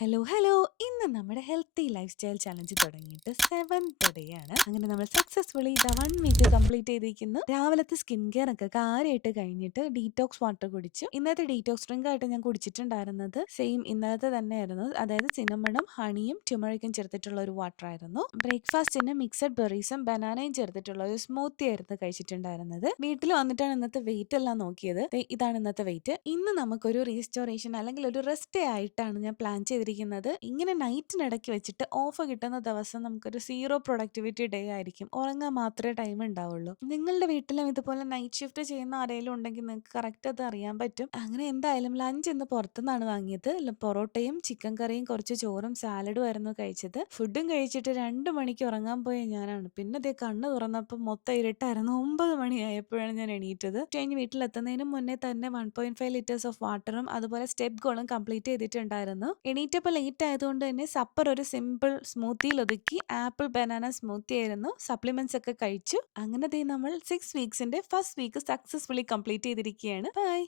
Hello hello ഇന്ന് നമ്മുടെ healthy life style challenge തുടങ്ങിയിട്ട് 7th ഡേ ആണ്. അങ്ങനെ നമ്മൾ സക്സസ്ഫുള്ളി 1 വീക്ക് കംപ്ലീറ്റ് ചെയ്തിരിക്കുന്നു. രാവിലത്തെ സ്കിൻ കെയർ ഒക്കെ കാര്യമായിട്ട് കഴിഞ്ഞിട്ട് ഡീറ്റോക്സ് വാട്ടർ കുടിച്ചു. ഇന്നത്തെ ഡീറ്റോക്സ് ഡ്രിങ്ക് ആയിട്ട് ഞാൻ കുടിച്ചിട്ടുണ്ടായിരുന്നത് സെയിം ഇന്നത്തെ തന്നെയായിരുന്നു. അതായത് സിനമണും ഹണിയും ട്യൂമറിക്കും ചേർത്തിട്ടുള്ള ഒരു വാട്ടർ ആയിരുന്നു. ബ്രേക്ക്ഫാസ്റ്റിന് മിക്സഡ് ബെറീസും ബനാനയും ചേർത്തിട്ടുള്ള ഒരു സ്മൂത്തി ആയിരുന്നു കഴിച്ചിട്ടുണ്ടായിരുന്നത്. വീട്ടിൽ വന്നിട്ടാണ് ഇന്നത്തെ വെയിറ്റ് എല്ലാം നോക്കിയത്. ഇതാണ് ഇന്നത്തെ വെയിറ്റ്. ഇന്ന് നമുക്കൊരു റീസ്റ്റോറേഷൻ അല്ലെങ്കിൽ ഒരു റെസ്റ്റ് ഡേ ആയിട്ടാണ് ഞാൻ പ്ലാൻ ചെയ്തിരിക്കുന്നത്. ഇങ്ങനെ നൈറ്റിനിടയ്ക്ക് വെച്ചിട്ട് ഓഫ് കിട്ടുന്ന ദിവസം നമുക്കൊരു സീറോ പ്രൊഡക്ടിവിറ്റി ഡേ ആയിരിക്കും. ഉറങ്ങാൻ മാത്രമേ ടൈം ഉണ്ടാവുള്ളൂ. നിങ്ങളുടെ വീട്ടിലും ഇതുപോലെ നൈറ്റ് ഷിഫ്റ്റ് ചെയ്യുന്ന ആരെങ്കിലും ഉണ്ടെങ്കിൽ നിങ്ങൾക്ക് കറക്റ്റ് അത് അറിയാൻ പറ്റും. അങ്ങനെ എന്തായാലും ലഞ്ച് ഇന്ന് പുറത്തുനിന്നാണ് വാങ്ങിയത്. പൊറോട്ടയും ചിക്കൻ കറിയും കുറച്ച് ചോറും സാലഡും ആയിരുന്നു കഴിച്ചത്. ഫുഡും കഴിച്ചിട്ട് 2 മണിക്ക് ഉറങ്ങാൻ പോയ ഞാനാണ്. പിന്നെ ദേ കണ്ണ് തുറന്നപ്പോൾ മൊത്തം ഇരുട്ടായിരുന്നു. 9 മണിയായപ്പോഴാണ് ഞാൻ എണീറ്റത്. കഴിഞ്ഞ് വീട്ടിലെത്തുന്നതിന് മുന്നേ തന്നെ 1.5 ലിറ്റേഴ്സ് ഓഫ് വാട്ടറും അതുപോലെ സ്റ്റെപ്പ് ഗോളും കംപ്ലീറ്റ് ചെയ്തിട്ടുണ്ടായിരുന്നു. എണീറ്റപ്പോൾ ലേറ്റ് ആയതുകൊണ്ട് തന്നെ സപ്പർ ഒരു സിമ്പിൾ സ്മൂത്തിയിൽ ഒതുക്കി. ആപ്പിൾ ബനാന സ്മൂത്തി ആയിരുന്നു. സപ്ലിമെന്റ്സ് ഒക്കെ കഴിച്ചു. അങ്ങനെ ദേ നമ്മൾ 6 വീക്സിന്റെ ഫസ്റ്റ് വീക്ക് സക്സസ്ഫുള്ളി കംപ്ലീറ്റ് ചെയ്തിരിക്കുകയാണ്. ബൈ.